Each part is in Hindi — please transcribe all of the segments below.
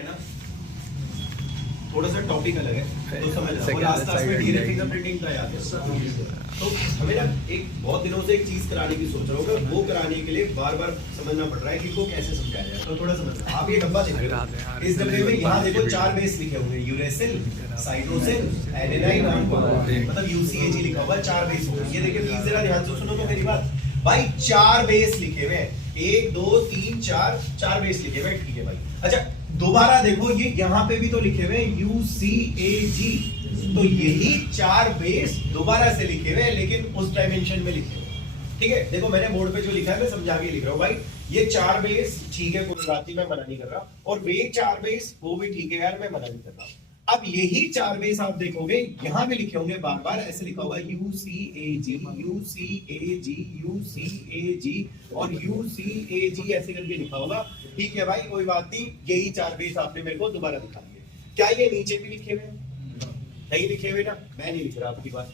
है ना, थोड़ा सा टॉपिक अलग है तो समझ रहा हूँ। लास्ट क्लास में डीएनए फिंगरप्रिंटिंग का याद है, तो हमें ना एक बहुत दिनों से एक चीज कराने की सोच रहा हूँ। वो कराने के लिए बार बार समझना पड़ रहा है कि इसको कैसे समझाया जाए। तो थोड़ा समझना, आप ये डब्बा देख रहे हो, इस डब्बे में यहाँ देखो 4 बेस लिखे होंगे, यूरेसिल, साइटोसिन, एडेनाइन, मतलब यूसीएजी लिखा हुआ है, 4 बेस होंगे। ये देखिए प्लीज जरा ध्यान से सुनो तो मेरी बात भाई, 4 बेस लिखे हुए हैं, 1 2 3 4 बेस लिखे हुए, ठीक है भाई। अच्छा दोबारा देखो, ये यहाँ पे भी तो लिखे हुए UCAG, तो यही 4 बेस दोबारा से लिखे हुए, लेकिन उस डायमेंशन में लिखे हुए। ठीक है, देखो मैंने बोर्ड पे जो लिखा है मैं समझा के लिख रहा हूँ भाई। ये 4 बेस ठीक है, कोई बात नहीं, मैं मना नहीं कर रहा, और वे 4 बेस वो भी ठीक है यार, मैं मना नहीं कर रहा। अब यही 4 बेस आप देखोगे यहां भी लिखे होंगे बार बार, ऐसे लिखा हुआ UCAG UCAG UCAG और UCAG ऐसे करके लिखा होगा। ठीक है भाई, कोई बात नहीं, यही 4 बेस आपने मेरे को दोबारा दिखा दिए। क्या ये नीचे भी लिखे हुए नहीं लिखे हुए ना? मैं नहीं लिख रहा आपकी बात,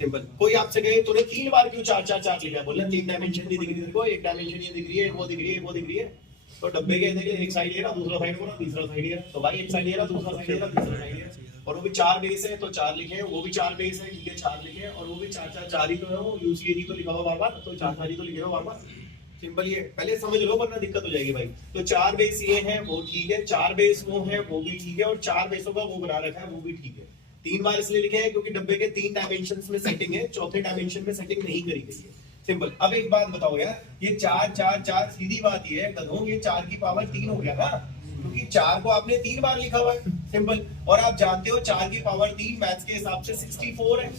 सिंपल। कोई आपसे कहे तूने 3 बार क्यों 4 4 4 लिखा? बोलना 3 डायमेंशन नहीं दिख रही तेरे को, एक डायमेंशन ये दिख रही है, वो दिख रही है, वो दिख रही है। तो डब्बे के देखिए, एक साइड ये रहा, दूसरा साइड वो रहा, तीसरा साइड ये रहा, तो भाई एक साइड ये रहा, दूसरा साइड ये रहा, तीसरा साइड ये रहा, और वो भी 4 बेस है तो 4 लिखे, वो भी 4 बेस है, ठीक है 4 लिखे, और वो भी 4 4 4 ही तो है, वो यूसीएजी तो लिखा हुआ बार बार, तो 4 4 ही तो लिखे हुआ बार बार। सिंपल, ये पहले समझ लो वरना दिक्कत हो जाएगी भाई। तो 4 बेस ये है वो ठीक है, 4 बेस वो है वो भी ठीक है, और 4 बेसों का वो बना रखा है वो भी ठीक है। 3 बार इसलिए लिखे हैं क्योंकि डब्बे के 3 डायमेंशंस में सेटिंग है, चौथे डायमेंशन में सेटिंग नहीं करी गई है। सिंपल। अब एक बात बताओ यार, ये 4 4 4 सीधी बात ये है गधों, ये 4 की पावर 3 हो गया ना, क्योंकि 4 को आपने 3 बार लिखा हुआ है। सिंपल। और आप जानते हो 4 की पावर 3 मैथ्स के हिसाब से 64 है।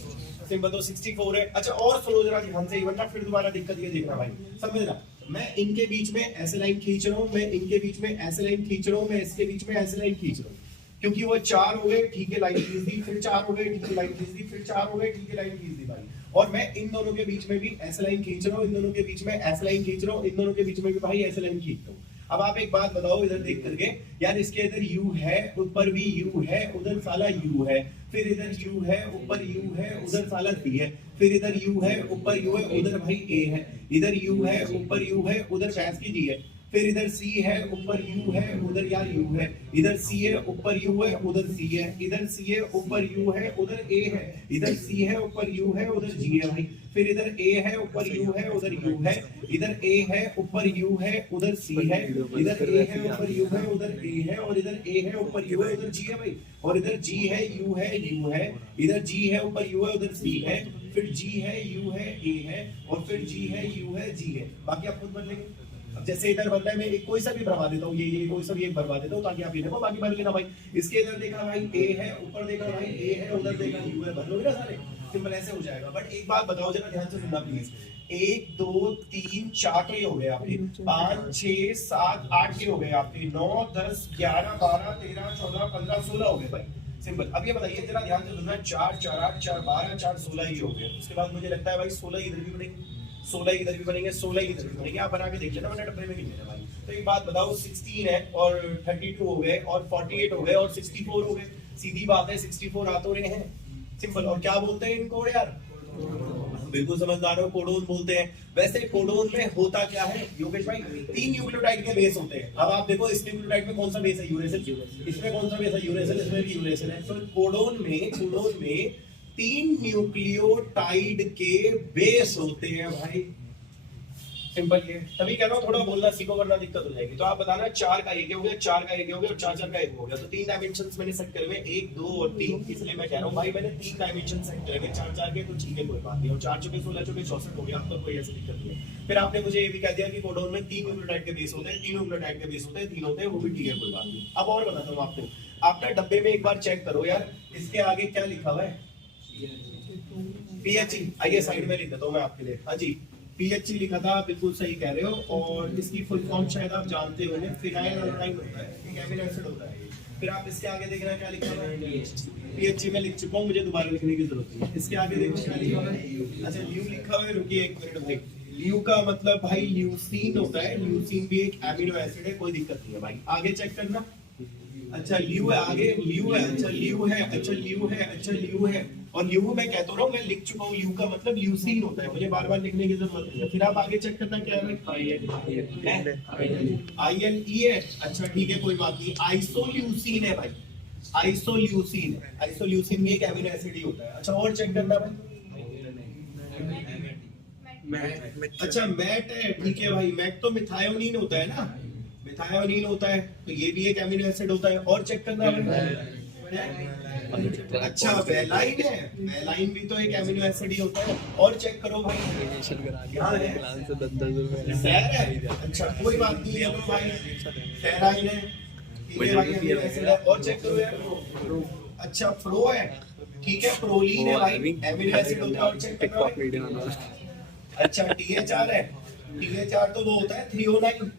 सिंपल, तो 64 है। अच्छा और सुनो जरा ध्यान से, वरना फिर दोबारा दिक्कत ये देखना भाई, समझना। मैं इनके बीच में ऐसे लाइन खींच रहा हूँ, मैं इनके बीच में ऐसे लाइन खींच रहा हूँ, मैं इसके बीच में ऐसे लाइन खींच रहा हूँ, क्योंकि वो 4 हो गए, ठीक है लाइन खींच दी, फिर 4 हो गए, ठीक है लाइन खींच दी, फिर 4 हो गए, ठीक है लाइन खींच दी भाई। और मैं इन दोनों के बीच में भी ऐसे लाइन खींच रहा हूँ, इन दोनों के बीच में ऐसे लाइन खींच रहा हूँ, इन दोनों के बीच में भी भाई ऐसे लाइन खींच रहा हूँ। अब आप एक बात बताओ इधर देख करके, यार इसके इधर U है, ऊपर भी U है, उधर साला U है, फिर इधर U है, ऊपर U है, उधर साला C है, फिर इधर U है, ऊपर U है, उधर भाई A है, इधर U है, ऊपर U है, उधर भैंस की G है, फिर इधर C है, ऊपर U है, उधर यार U है, इधर C है, ऊपर U है, उधर C है, इधर C है, ऊपर U है, उधर A है, इधर C है, ऊपर U है, उधर G है भाई, फिर इधर A है, ऊपर U है, उधर U है, इधर A है, ऊपर U है, उधर C है, इधर A है, ऊपर U है, उधर A है, और इधर A है, ऊपर U है, उधर G है भाई, और इधर G है, U है, U है, इधर G है, ऊपर U है, उधर C है, फिर G है, U है, A है, और फिर G है, U है, G है। बाकी आप खुद बदलेंगे। अब जैसे इधर बनना है, मैं एक कोई सा भी भरवा देता हूँ, ये कोई सा भी एक भरवा देता हूँ ताकि आप ये देखो, बाकी भर लेना भाई। इसके इधर देखा भाई A है, ऊपर देखा भाई A है, उधर देखा U है, भर लोगे ना सारे, सिंपल ऐसे हो जाएगा। बट एक बात बताओ जरा ध्यान से सुनना प्लीज, 1 2 3 4 के हो गए आपके, 5 6 7 8 के हो गए आपके, 9 10 11 12 13 14 15 16 हो गए भाई। सिंपल। अब ये बताइए जरा ध्यान से सुनना, 4 4 8 4 12 4 16 ही हो गए। उसके बाद मुझे लगता है भाई 16 इधर भी बनेंगे, 16 इधर भी बनेंगे, 16 इधर भी बनेंगे। आप बना के देख लेना, वरना डब्बे में गिन लेना भाई। तो एक बात बताओ, 16 है और 32 हो गए और 48 हो गए और 64 हो गए। सीधी बात है, 64 आ तो रहे हैं। सिंपल। और क्या बोलते हैं इनको यार? बिल्कुल समझदार हो, कोडोन बोलते हैं। वैसे कोडोन में होता क्या है योगेश भाई? 3 न्यूक्लियोटाइड के बेस होते हैं। अब आप देखो इस न्यूक्लियोटाइड में कौन सा बेस है? यूरेसिल। इसमें कौन सा बेस है? यूरेसिल। इसमें भी यूरेसिल है। तो कोडोन में 3 न्यूक्लियोटाइड के बेस होते हैं भाई। सिंपल। ये तभी कह रहा हूँ थोड़ा बोलना सीखो वरना दिक्कत हो जाएगी। तो आप बताना 4 का एक हो गया, 4 का एक हो गया, और 4 4 का एक हो गया। तो 3 डायमेंशंस मैंने सेट करे हुए, 1 2 और 3, इसलिए मैं कह रहा हूँ भाई मैंने 3 डायमेंशन सेट करे हुए, 4 4 के, तो ठीक है कोई बात नहीं। और 4 चौके 16 चौके 64 हो गया, आपको कोई ऐसी दिक्कत नहीं है। फिर आपने मुझे ये भी कह दिया कि कोडोन में 3 न्यूक्लियोटाइड के बेस होते हैं, 3 न्यूक्लियोटाइड के बेस होते हैं, 3 होते हैं, वो भी ठीक है कोई बात नहीं। अब और बताता हूँ आपको, आपने डब्बे में एक बार चेक करो यार, इसके आगे क्या लिखा हुआ है? PHE। आइए साइड में लिख देता हूँ मैं आपके लिए। हाँ जी, PHE लिखा था, बिल्कुल सही कह रहे हो। और इसकी फुल फॉर्म शायद आप जानते होंगे, फिनाइल अल्काइल होता है, एक एमिनो एसिड होता है। फिर आप इसके आगे देखना क्या लिखा हुआ है? PHE में लिख चुका हूँ, मुझे दोबारा लिखने की जरूरत नहीं है। इसके आगे देखो क्या लिखा हुआ है? अच्छा ल्यू लिखा हुआ है, रुकिए एक मिनट भाई। ल्यू का मतलब भाई ल्यूसीन होता है, ल्यूसीन भी एक एमिनो एसिड है, कोई दिक्कत नहीं है भाई। आगे चेक करना, अच्छा ल्यू है, आगे ल्यू है, अच्छा ल्यू है, अच्छा ल्यू है, अच्छा ल्यू है। और ल्यू मैं कहता रहा हूँ, मैं लिख चुका हूँ, ल्यू का मतलब ल्यूसीन होता है, मुझे बार बार लिखने की जरूरत नहीं है। फिर आप आगे चेक करना क्या है, INE है, अच्छा ठीक है कोई बात नहीं। आइसोल्यूसिन है भाई, आइसोल्यूसिन, आइसोल्यूसिन भी एक एमिनो एसिड ही होता है। अच्छा और चेक करना भाई, अच्छा मैट है, ठीक है भाई, मैट तो मिथायोनीन होता है ना, मिथायोनीन होता है, तो ये भी एक एमिनो एसिड होता है। और चेक करना है, अच्छा वेलाइन है, वेलाइन भी तो एक एमिनो एसिड ही होता है। और चेक करो भाई, सैर है, अच्छा कोई बात नहीं है भाई, सेराइन है, ठीक है भाई एमिनो एसिड है। और चेक करो यार, अच्छा प्रो है, ठीक है प्रोलीन है भाई, एमिनो एसिड होता है। और चेक करना है, अच्छा THR है, THR तो वो होता है थ्रियोनाइन,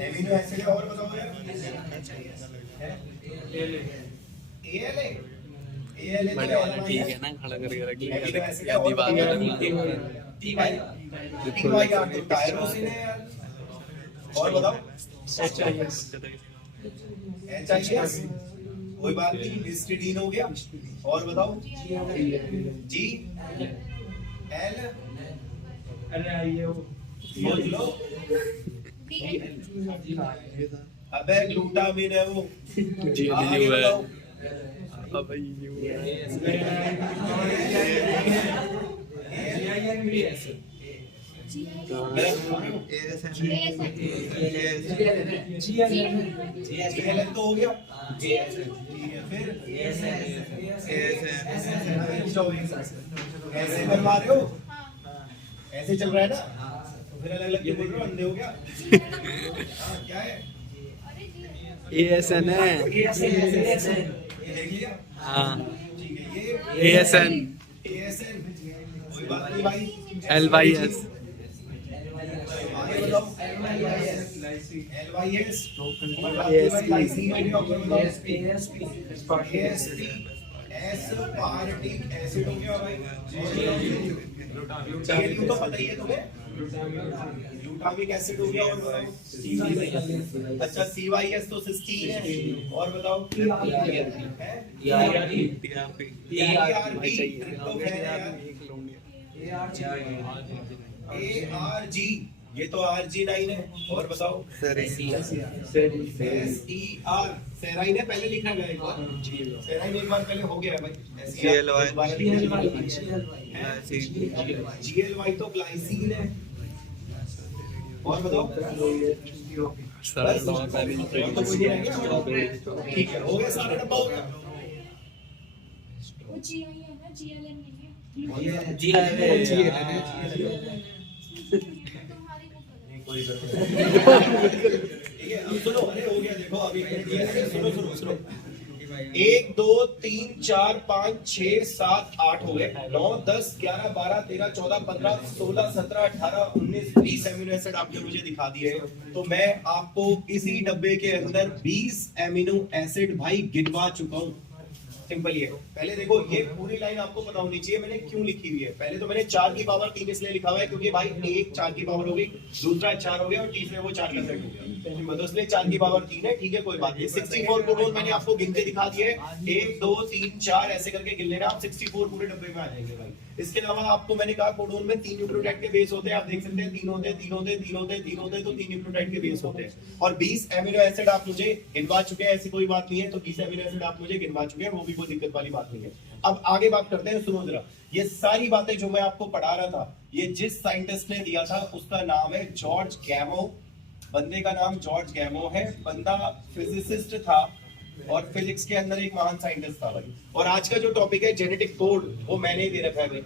एमिनो एसिड है। और बताओ यार, ALA, ALA ठीक है ना, खड़ा करके रख लिया एमिनो एसिड है। और TYR तो टायरोसिन है यार। और बताओ HIS, कोई बात नहीं, हिस्टिडीन हो गया। और बताओ GL, सोच लो, अबे ग्लूटामिन है वो, आगे बताओ, GLN तो हो गया, फिर ऐसे करवा रहे हो, ऐसे चल रहा है ना, तो फिर अलग अलग क्यों बोल रहे हो, अंधे हो क्या? हाँ, क्या है? ASN है, ये देख लिया? हाँ ठीक है, ये ASN, कोई बात नहीं भाई। LYS, आगे बताओ, LYS, लाइसिन हो गया, ऊपर बताओ, ASP, एस्पार्टिक एसिड हो गया भाई। GLU तो पता ही है तुम्हें, ग्लूटामिक एसिड हो गया। और बताओ, अच्छा CYS तो सिस्टीन है। और बताओ ARG, ये तो RG9 है। और बताओ SER, सेराइन है, पहले लिखा गया एक बार, सेराइन एक बार पहले हो गया है भाई। GLY तो ग्लाइसिन है। और बताओ, ठीक है, हो गया सारा डब्बा, हो गया। वो GI है ना, GLN नहीं है। तुम्हारी ठीक है, अब सुनो, अरे हो गया, देखो अभी सुनो सुनो सुनो, 1 2 3 4 5 6 7 8 हो गए, 9 10 11 12 13 14 15 16 17 18 19 20 एमिनो एसिड आपने मुझे दिखा दिए हैं। तो मैं आपको इसी डब्बे के अंदर 20 एमिनो एसिड भाई गिनवा चुका हूँ। सिंपल ये, पहले देखो ये पूरी लाइन आपको पता होनी चाहिए मैंने क्यों लिखी हुई है। पहले तो मैंने 4 की पावर 3 इसलिए लिखा हुआ है क्योंकि भाई एक 4 की पावर हो गई, दूसरा 4 हो गया और तीसरे वो 4 का सेट हो गया, तो इसलिए 4 की पावर 3 है, ठीक है कोई बात नहीं। 64 कोडोन मैंने आपको गिन के दिखा दिए, 1 2 3 4 ऐसे करके गिन लेना आप, 64 पूरे डब्बे में आ जाएंगे भाई। इसके अलावा आपको मैंने कहा कोडोन में 3 न्यूक्लियोटाइड के बेस होते हैं, आप देख सकते हैं 3 होते हैं 3 होते हैं 3 होते हैं 3 होते हैं, तो 3 न्यूक्लियोटाइड के बेस होते हैं। और 20 एमिनो एसिड आप मुझे गिनवा चुके हैं, ऐसी कोई बात नहीं है, तो 20 एमिनो एसिड आप मुझे गिनवा चुके हैं, वो भी कोई दिक्कत वाली बात नहीं है। अब आगे बात करते हैं, सुनो जरा, ये सारी बातें जो मैं आपको पढ़ा रहा था, ये जिस साइंटिस्ट ने दिया था उसका नाम है जॉर्ज गैमो, बंदे का नाम जॉर्ज गैमो है, बंदा फिजिसिस्ट था और फिजिक्स के अंदर एक महान साइंटिस्ट था भाई। और आज का जो टॉपिक है जेनेटिक कोड, वो मैंने ही दे रखा है भाई,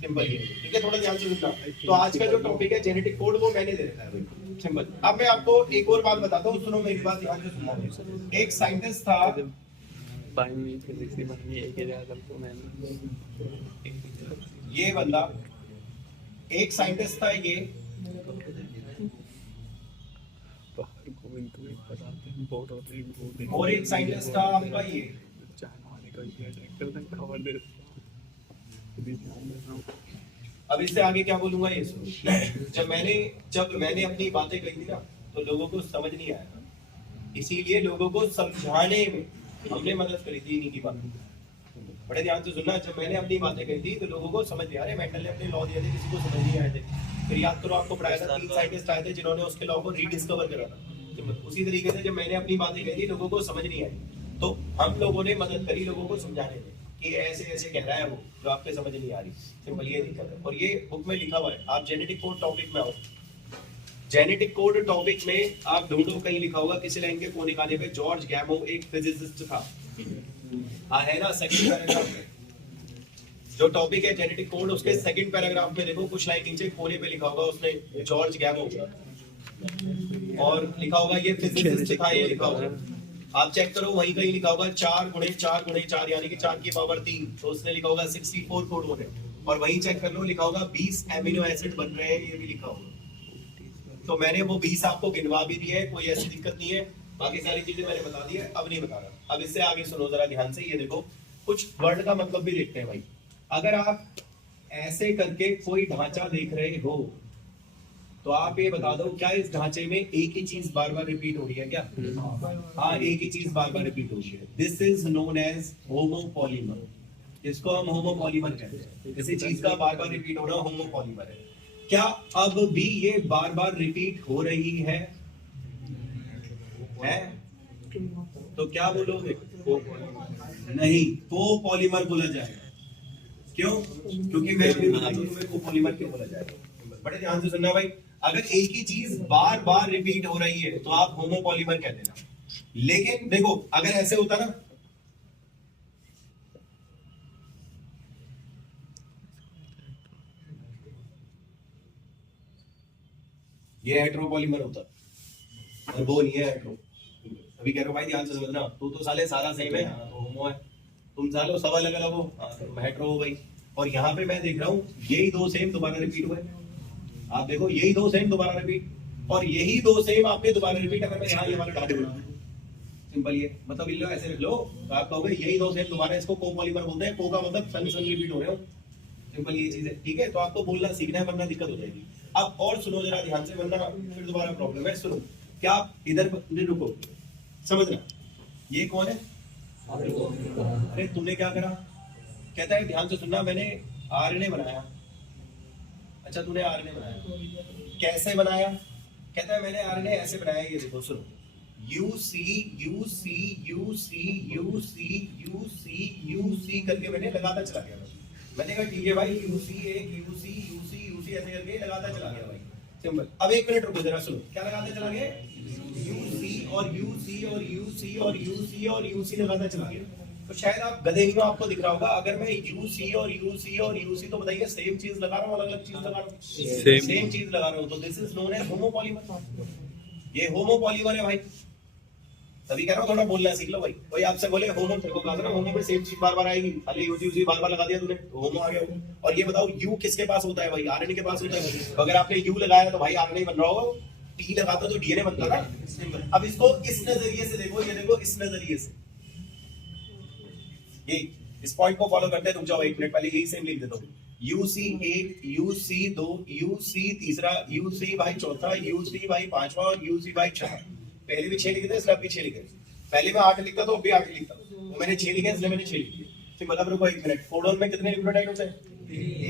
सिंपल ये, ठीक है, थोड़ा ध्यान से सुनना। तो आज का जो टॉपिक है जेनेटिक कोड, वो मैंने दे रखा है भाई, सिंपल। अब मैं आपको एक और बात बताता हूँ, सुनो मेरी बात ध्यान से सुनो। एक साइंटिस्ट था, ये बंदा एक साइंटिस्ट था, ये और एक साइंटिस्ट था आपका ये। अब इससे आगे क्या बोलूंगा ये सुनो। जब मैंने अपनी बातें कही थी ना, तो लोगों को समझ नहीं आया, इसीलिए लोगों को समझाने में हमने मदद करी थी इन्हीं की बात। बड़े ध्यान से सुनना, जब मैंने अपनी बातें कही थी तो लोगों को समझ में आ रहे मेंटल ने अपने लॉ दिए थे, किसी को समझ नहीं आए थे। फिर याद करो आपको पढ़ाया था 3 साइंटिस्ट आए थे जिन्होंने उसके लॉ को रीडिस्कवर करा था। उसी तरीके से जब मैंने अपनी बातें कही थी लोगों को समझ नहीं आई, तो हम लोगों ने मदद करी लोगों को समझाने में कि ऐसे ऐसे कह रहा है वो जो आपके समझ नहीं आ रही। सिंपल ये दिक्कत है। और ये बुक में लिखा हुआ है, आप जेनेटिक कोड टॉपिक में आओ, जेनेटिक कोड टॉपिक में आप ढूंढो कहीं लिखा होगा किसी लाइन के कोने खाने पे जॉर्ज गैमो एक फिजिसिस्ट था। हाँ है ना, सेकंड पैराग्राफ में जो टॉपिक है जेनेटिक कोड, उसके सेकंड पैराग्राफ में देखो कुछ लाइन नीचे कोने पे लिखा होगा उसने जॉर्ज गैमो, और लिखा होगा ये फिजिसिस्ट था, ये लिखा होगा। आप चेक करो वहीं कहीं लिखा होगा 4 गुणे 4 गुणे 4 यानी कि 4 की पावर 3, तो उसने लिखा होगा 64 कोड होने। और वहीं चेक कर लो लिखा होगा 20 एमिनो एसिड बन रहे हैं, ये भी लिखा होगा। तो मैंने वो 20 आपको गिनवा भी दिए है, कोई ऐसी दिक्कत नहीं है। बाकी सारी चीजें मैंने बता दी है, अब नहीं बता रहा। अब इससे आगे सुनो जरा ध्यान से, ये देखो कुछ वर्ड का मतलब भी देखते हैं भाई। अगर आप ऐसे करके कोई ढांचा देख रहे हो तो आप ये बता दो क्या इस ढांचे में एक ही चीज बार बार रिपीट हो रही है क्या? हाँ, एक ही चीज बार बार रिपीट हो रही है। This is known as homopolymer. इसको हम होमोपॉलीमर कहते हैं। किसी चीज का बार बार रिपीट होना होमोपॉलीमर है। क्या अब भी ये बार बार रिपीट हो रही है? तो क्या बोलोगे? नहीं, कोपॉलीमर बोला जाएगा। क्यों? क्योंकि मैं भी बता दूं तुम्हें कोपॉलीमर क्यों बोला जाएगा। बड़े ध्यान से सुनना भाई, अगर एक ही चीज बार बार रिपीट हो रही है तो आप होमोपॉलीमर कह देना। लेकिन देखो अगर ऐसे होता ना, ये हेटेरोपॉलीमर होता और वो नहीं है हेटेरो। अभी कह रहे हो भाई ध्यान से समझना, तू तो साले सारा सेम है, तो होमो है। तुम सालो सब अलग अलग हो, हेटेरो हो भाई। और यहाँ पे मैं देख रहा हूँ यही 2 सेम दोबारा रिपीट हुए। आप देखो यही 2 सेम दोबारा रिपीट, और यही 2 सेम आपके दोबारा रिपीट। अगर मैं यहाँ ये वाला डाल दूँ, सिंपल ये मतलब इन लो ऐसे रख लो, तो आप कहोगे यही 2 सेम दोबारा, इसको कोपॉलीमर बोलते हैं। को का मतलब सन रिपीट हो रहे हो, सिंपल ये चीज है। ठीक है, तो आपको बोलना सीखना है वरना दिक्कत हो जाएगी। अब और सुनो जरा ध्यान से, वरना फिर दोबारा प्रॉब्लम है। सुनो, क्या आप इधर रुको, समझना। ये कौन है? अरे तुमने क्या करा? कहता है ध्यान से सुनना, मैंने आरएनए बनाया। अच्छा तूने आरएनए बनाया, कैसे बनाया? कहता है मैंने आरएनए ऐसे बनाया, ये देखो सुनो, UC करके मैंने लगाता चला गया। मैंने कहा ठीक है भाई, UC ऐसे करके लगाता चला गया भाई, सिंपल। अब 1 मिनट रुको जरा, सुनो क्या लगाता चला गया? UC और UC और UC और UC और UC लगाता चला गया। तो शायद आप गधे ही हो, आपको दिख रहा होगा। अगर मैं UC और UC और UC, तो बताइए सेम चीज लगा रहा हूँ अलग अलग चीज लगा रहा हूँ? सेम चीज लगा रहा हूँ, तो this is known as homopolymer. ये होमोपॉलीमर है भाई। तभी कह रहा हूँ थोड़ा बोलना सीख लो भाई। कोई आपसे बोले होमो, तेरे को कहा था ना होमो में सेम चीज बार बार आएगी, खाली UC बार बार लगा दिया तूने, तो होमो आ गया। और ये बताओ U किसके पास होता है भाई? आरएनए के पास होता है। तो अगर आपने U लगाया तो भाई आरएनए बन रहा होगा, T लगाता तो डीएनए बनता ना। अब इसको इस नजरिए से देखो, ये देखो इस नजरिए से, ये इस पॉइंट को फॉलो करते हैं। रुक जाओ 1 मिनट, पहले यही सेम लिख देता हूँ। UC1, UC2, UC तीसरा, UC भाई चौथा, UC भाई पांचवा और UC भाई छठा। पहले भी 6 लिखे थे, इसलिए अब भी 6 लिखे। पहले मैं 8 लिखता तो अब भी 8 लिखता, तो मैंने 6 लिखे इसलिए मैंने 6 लिखे। तो मतलब रुको 1 मिनट, कोडोन में कितने न्यूक्लियोटाइड हैं?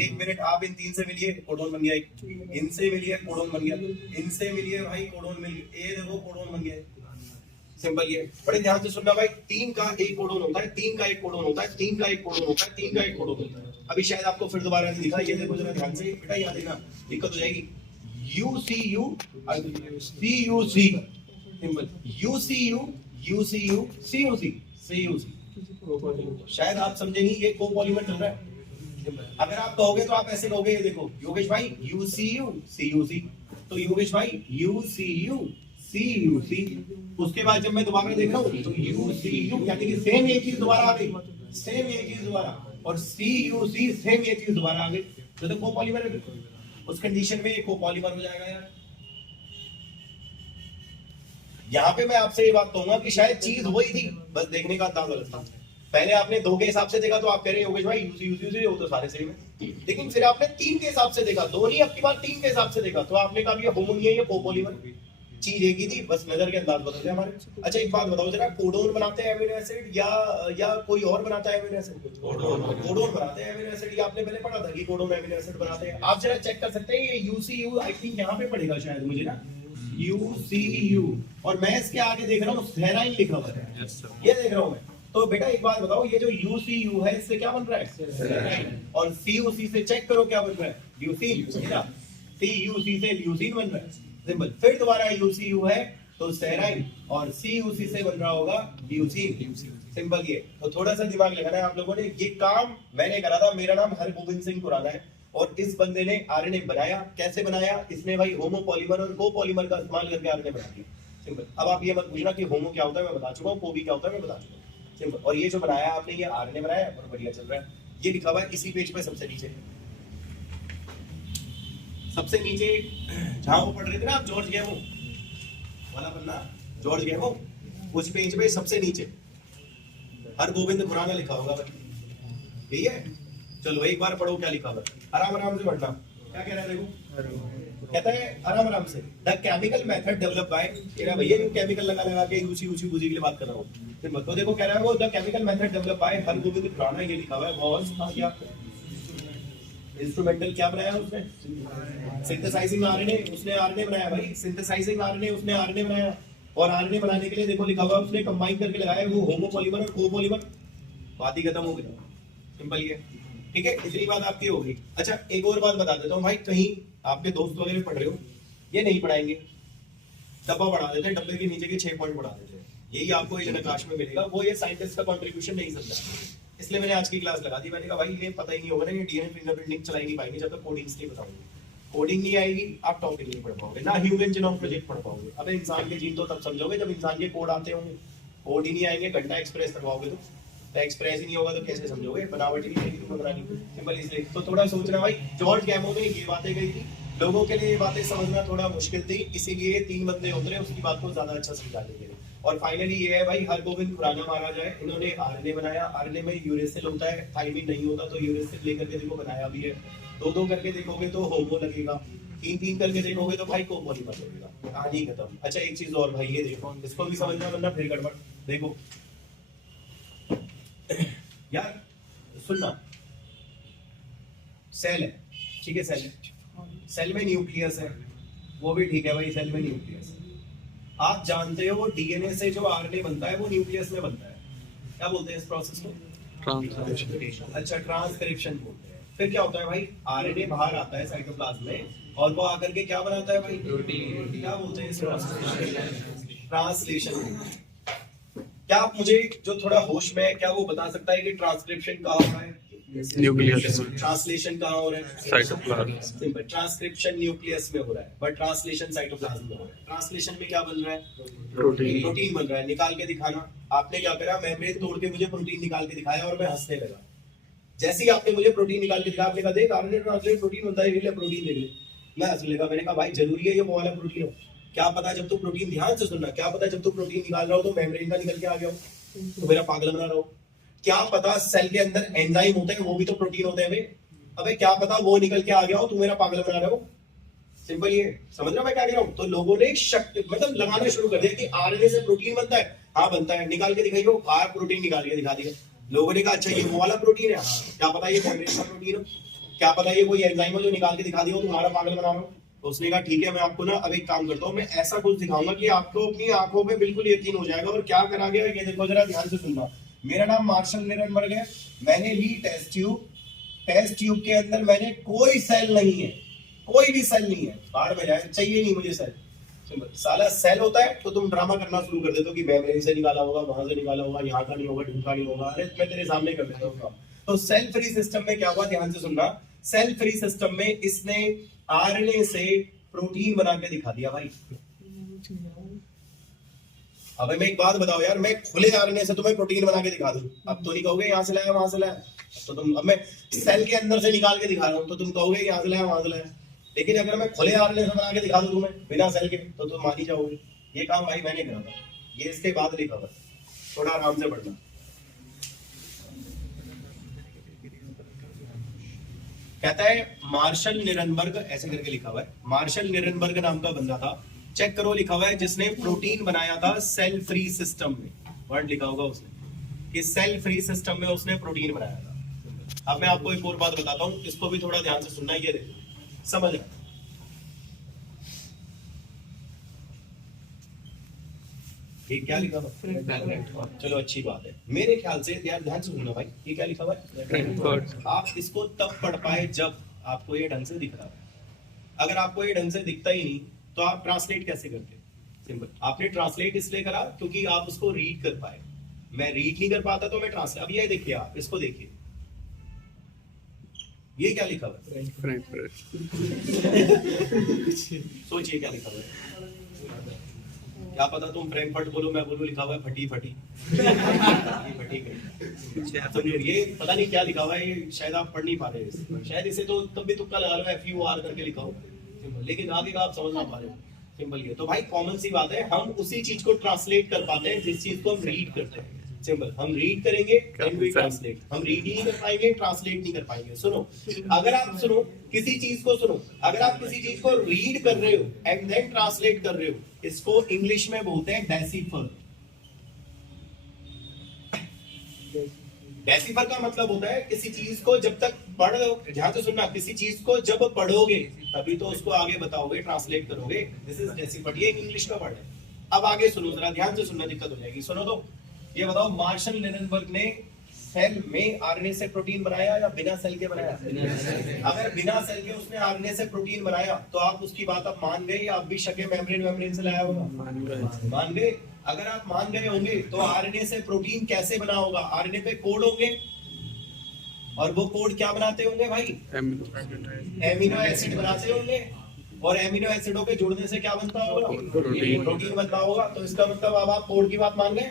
1 मिनट, आप इन 3 से मिलिए, कोडोन बन गया एक। इनसे मिलिए, कोडोन बन गया। इनसे मिलिए भाई, कोडोन मिल गया। ये देखो कोडोन बन गया, सिंपल ये। बड़े ध्यान से सुनना भाई, 3 का एक कोडोन होता है, 3 का एक कोडोन होता है, 3 का एक कोडोन होता है, 3 का एक कोडोन होता है। अभी शायद आपको फिर दोबारा से दिखा, ये देखो जरा ध्यान से बेटा, याद देना दिक्कत हो जाएगी। UCU CUC, simple UCU CUC। शायद आप समझे नहीं, ये कोपॉलीमर चल रहा है। अगर आप कहोगे तो आप ऐसे कहोगे, ये देखो योगेश भाई UCU CUC, तो योगेश भाई UCU CUC। उसके बाद जब मैं दोबारा देख रहा हूँ तो UCU, यानी कि सेम ये चीज दोबारा आ गई, सेम ये चीज दोबारा, और CUC सेम ये चीज दोबारा आ गई, तो कोपॉलीमर है। उस कंडीशन में ये कोपॉलीमर हो जाएगा यार। यहाँ पे मैं आपसे ये बात कहूंगा कि शायद चीज वही थी, बस देखने का अंदाज गलत था। पहले आपने 2 के हिसाब से देखा तो आप कह रहे योगेश भाई UC वो तो सारे सेम है, लेकिन फिर आपने 3 के हिसाब से देखा, 2 नहीं अब की बार 3 के हिसाब से देखा, तो आपने कहा ये होमो नहीं है, ये कोपॉलीमर। चीज एक ही थी, बस नजर के अंदाज बदल गए हमारे। अच्छा एक बात बताओ जरा, कोडोन बनाते हैं एमिनो एसिड या कोई और बनाता है एमिनो एसिड? कोडोन बनाते हैं एमिनो एसिड। ये आपने पहले पढ़ा था कि कोडोन एमिनो एसिड बनाते हैं। आप जरा चेक कर सकते हैं, ये यूसीयू आई थिंक यहाँ पे पड़ेगा शायद मुझे ना, यूसीयू, और मैं इसके आगे देख रहा हूँ सेराइन लिखा हुआ है, ये देख रहा हूँ मैं। तो बेटा एक बात बताओ, ये जो यूसीयू है इससे क्या बन रहा है? सेराइन। और सीयूसी से चेक करो क्या बन रहा है? ल्यूसीन। सीयूसी से ल्यूसीन बन रहा है, सिंपल। फिर दोबारा यूसीयू है तो सेराइन, और सीयूसी से बन रहा होगा ल्यूसीन, सिंपल। ये तो थोड़ा सा दिमाग लगाना है आप लोगों ने। ये काम मैंने करा था, मेरा नाम हरगोविंद सिंह खुराना है, और इस बंदे ने आरएनए बनाया। कैसे बनाया? इसने भाई होमोपॉलीमर और कोपॉलीमर का इस्तेमाल करके आरएनए बना दिया, सिंपल। अब आप ये मत पूछना कि होमो क्या होता है, मैं बता चुका हूँ, कोबी क्या होता है मैं बता चुका हूँ, सिंपल। और ये जो बनाया आपने, ये आरएनए बनाया और बढ़िया चल रहा है। ये लिखा हुआ है इसी पेज पे सबसे नीचे, सबसे नीचे जहां वो पढ़ रहे थे ना आप, जॉर्ज गैमो वाला पन्ना, जॉर्ज गैमो, उस पेज पे सबसे नीचे हरगोविंद खुराना लिखा होगा भाई, यही है। चलो एक बार पढ़ो क्या लिखा हुआ है, आराम आराम से पढ़ना। क्या कह रहा है देखो, कहता है आराम आराम से, the chemical method develop bye, तेरा भैया केमिकल लगा लगा के यूसी यूसी बुझी के लिए बात कर रहा हूँ। तो देखो कह रहा है वो, the chemical method develop by Hargobind Khorana, ये लिखा हुआ है। बहुत क्या इंस्ट्रूमेंटल क्या बनाया उसने? सिंथेसाइजिंग आरएनए, उसने आरएनए बनाया भाई, सिंथेसाइजिंग आरएनए, उसने आरएनए बनाया। और आरएनए बनाने के लिए देखो लिखा हुआ उसने कंबाइन करके लगाया वो होमोपॉलीमर और कोपॉलीमर, बात ही खत्म हो गई, सिंपल ये, ठीक है। इतनी बात आपकी हो गई। अच्छा एक और बात बता देता हूँ भाई, कहीं आपके दोस्त वगैरह पढ़ रहे हो, ये नहीं पढ़ाएंगे, डब्बा बढ़ा देते हैं, डब्बे के नीचे के 6 पॉइंट बढ़ा देते हैं, यही आपको ये नकाश में मिलेगा। वो ये साइंटिस्ट का कंट्रीब्यूशन नहीं समझा, इसलिए मैंने आज की क्लास लगा दी। मैंने कहा भाई ये पता ही नहीं होगा ना, ये डीएनए फिंगरप्रिंटिंग चला ही नहीं पाएंगे जब तक कोडिंग्स नहीं बताऊंगे। कोडिंग नहीं आएगी, आप टॉपिक नहीं पढ़ पाओगे, ना ह्यूमन जीनोम प्रोजेक्ट पढ़ पाओगे। अबे इंसान के जीन तो तब समझोगे जब इंसान के कोड आते होंगे, कोड ही नहीं आएंगे, घंटा एक्सप्रेस करवाओगे तो एक्सप्रेस ही नहीं होगा तो कैसे समझोगे? बनावट ही नहीं आएगी तुम्हें बनानी, सिंपल। इसलिए तो थोड़ा सोचना भाई, जॉर्ज गैमो में ये बातें गई थी, लोगों के लिए ये बातें समझना थोड़ा मुश्किल थी, इसीलिए 3 बंदे उतरे उसकी बात को ज्यादा अच्छा समझाने के लिए। और फाइनली ये है भाई, हरगोविंद खुराना महाराज है, इन्होंने आरएनए बनाया। आरएनए में यूरेसिल होता है, थाइमिन नहीं होता, तो यूरेसिल लेकर के देखो बनाया भी है। 2-2 करके देखोगे तो होमो लगेगा, 3-3 करके देखोगे तो भाई कोपॉलीमर लगेगा, कहानी खत्म। अच्छा एक चीज और भाई, ये देखो, इसको भी समझना वरना फिर गड़बड़। देखो यार सुनना, सेल है, ठीक है, सेल है, सेल में न्यूक्लियस है, वो भी ठीक है भाई, सेल में न्यूक्लियस है। आप जानते हो डीएनए से जो आरएनए बनता है वो न्यूक्लियस में बनता है, क्या बोलते हैं इस प्रोसेस को? ट्रांसक्रिप्शन। अच्छा ट्रांसक्रिप्शन बोलते हैं। फिर क्या होता है भाई, आरएनए बाहर आता है साइटोप्लाज्म में, और वो आकर के क्या बनाता है भाई? प्रोटीन। क्या बोलते हैं इस प्रोसेस? ट्रांसलेशन। क्या आप मुझे जो थोड़ा होश में है, क्या वो बता सकता है कि ट्रांसक्रिप्शन कहाँ हो रहा है? न्यूक्लियस। ट्रांसलेशन कहाँ हो रहा है? साइटोप्लाज्म। सिंपल, ट्रांसक्रिप्शन न्यूक्लियस में हो रहा है, बट ट्रांसलेशन साइटोप्लाज्म में हो रहा है। ट्रांसलेशन में क्या बन रहा है? प्रोटीन। प्रोटीन बन रहा है। निकाल के दिखाना। आपने क्या करा, मेम्ब्रेन तोड़ के मुझे प्रोटीन निकाल के दिखाया और मैं हंसने लगा। जैसे ही आपने मुझे प्रोटीन निकाल के दिखाया, आपने कहा देख आरएनए ट्रांसलेट प्रोटीन बनता है, ये ले प्रोटीन ले ले। मैं हंसने लगा, मैंने कहा भाई जरूरी है ये वो वाला प्रोटीन हो? क्या पता जब तू प्रोटीन, ध्यान से सुनना, क्या पता जब तू प्रोटीन निकाल रहा हो तो मेम्ब्रेन का निकल के आ गया हो, तो मेरा पागल बना रहा हो। क्या पता सेल के अंदर एंजाइम होते हैं, वो भी तो प्रोटीन होते हैं। अबे क्या पता वो निकल के आ गया हो, तू मेरा पागल बना रहे हो। सिंपल, ये समझ रहे हो मैं क्या कह रहा हूँ? तो लोगों ने शक मतलब लगाना शुरू कर दिया कि आरएनए से प्रोटीन बनता है। हाँ बनता है, निकाल के दिखाइए, आर प्रोटीन निकाल के दिखा दिया। लोगों ने कहा अच्छा ये वो वाला प्रोटीन है, क्या पता ये मेम्ब्रेन का प्रोटीन हो, क्या पता ये कोई एंजाइम हो जो निकाल के दिखा दिया, तुम्हारा पागल बना रहा हूँ। तो उसने कहा ठीक है, मैं आपको ना अब एक काम करता हूँ, मैं ऐसा कुछ दिखाऊंगा कि आपको अपनी आंखों पे बिल्कुल यकीन हो जाएगा। और क्या करा गया ये देखो जरा ध्यान से सुनना। मेरा नाम मार्शल निरनबर्ग है, मैंने ली टेस्ट ट्यूब के अंदर मैंने कोई सेल नहीं है, कोई भी सेल नहीं है, बाहर में जाए, चाहिए नहीं मुझे सेल। साला सेल होता है तो तुम ड्रामा करना शुरू कर देते हो कि मेम्ब्रेन से निकाला होगा, वहां से निकाला होगा, यहाँ का नहीं होगा, ढूंढा नहीं होगा। अरे मैं तेरे सामने कर देता हूँ। तो सेल फ्री सिस्टम में क्या हुआ, ध्यान से सुनना। सेल फ्री सिस्टम में इसने आरएनए से प्रोटीन बना के दिखा दिया भाई। अब मैं एक बात बताओ यार, मैं खुले आरएनए से तुम्हें प्रोटीन बना के दिखा दूं, अब तो नहीं कहोगे यहाँ से लाया वहां से लाया। तो तुम, अब मैं सेल के अंदर से निकाल के दिखा रहा हूँ तो तुम कहोगे यहाँ से लाया वहां से लाया। लेकिन अगर मैं खुले आरएनए से बना के दिखा दूं तुम्हें बिना सेल के, तो तुम मान ही जाओगे। ये काम भाई मैंने करा था, ये इसके बाद लिखा हुआ, थोड़ा आराम से पढ़ना। कहता है मार्शल निरनबर्ग, ऐसे करके लिखा हुआ है, मार्शल निरनबर्ग नाम का बंदा था, चेक करो, लिखा हुआ है जिसने प्रोटीन बनाया था सेल फ्री सिस्टम में, वर्ड लिखा होगा उसने कि सेल फ्री सिस्टम में उसने प्रोटीन बनाया था। अब मैं आपको एक और बात बताता हूँ, इसको भी थोड़ा ध्यान से सुनना, ये देखो समझ रहे, ये क्या लिखा हुआ? चलो अच्छी बात है, मेरे ख्याल से यार ध्यान से सुनना भाई, ये क्या लिखा हुआ है? आप इसको तब पढ़ पाए जब आपको ये ढंग से दिख रहा है। अगर आपको ये ढंग से दिखता ही नहीं तो आप ट्रांसलेट कैसे करते? सिंपल, आपने ट्रांसलेट इसलिए करा क्योंकि आप उसको रीड कर पाए। मैं रीड नहीं कर पाता तो मैं ट्रांसलेट, अब ये देखिए, आप इसको देखिए, ये क्या लिखा हुआ है? सोचिए क्या लिखा हुआ है। क्या पता तुम फ्रैंकफर्ट बोलो, मैं बोलूं लिखा हुआ है फटी फटी। ये फटी गई। तो ये पता नहीं क्या लिखा हुआ है, ये शायद आप पढ़ नहीं पा रहे हैं। शायद इसे तो तब भी तुक्का लगा लो, FUR करके लिखा हो, सिंपल, लेकिन आगे का आप समझ ना पा रहे हो। सिंपल ये तो भाई कॉमन सी बात है, हम उसी चीज को ट्रांसलेट कर पाते हैं जिस चीज को हम रीड करते हैं। सिंपल, हम रीड करेंगे एंड वी ट्रांसलेट। हम रीड ही नहीं कर पाएंगे, ट्रांसलेट नहीं कर पाएंगे। सुनो, अगर आप सुनो किसी चीज को, सुनो अगर आप किसी चीज को रीड कर रहे हो एंड देन ट्रांसलेट कर रहे हो, इसको इंग्लिश में बोलते हैं डेसिफर। डेसिफर का मतलब होता है किसी चीज को जब तक पढ़, ध्यान से सुनना, किसी चीज को जब पढ़ोगे तभी तो उसको आगे बताओगे, ट्रांसलेट करोगे। दिस इज डेसिफर, ये इंग्लिश का वर्ड है। अब आगे सुनो, जरा ध्यान से सुनना, दिक्कत हो जाएगी। सुनो तो, ये बताओ मार्शल लिनेनबर्ग ने सेल में आरएनए से प्रोटीन बनाया या बिना सेल के बनाया? अगर बिना सेल के उसने आरएनए से प्रोटीन बनाया तो आप उसकी बात अब मान गए या आप भी शके मेम्ब्रेन से लाया होगा? मान गए। अगर आप मान गए होंगे तो आरएनए से प्रोटीन कैसे बना होगा? आरएनए पे कोड होंगे और वो कोड क्या बनाते होंगे भाई? एमिनो एसिड बनाते होंगे, और एमिनो एसिडों के जुड़ने से क्या बनता होगा? प्रोटीन बनता होगा। तो इसका मतलब अब आप कोड की बात मान गए।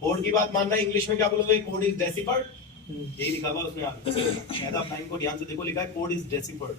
कोड की बात मानना, इंग्लिश में क्या बोलोगे? Code is deciphered. यही लिखा हुआ उसने आगे, शायद आप लाइन को ध्यान से देखो, लिखा है कोड इज डेसिफर्ड,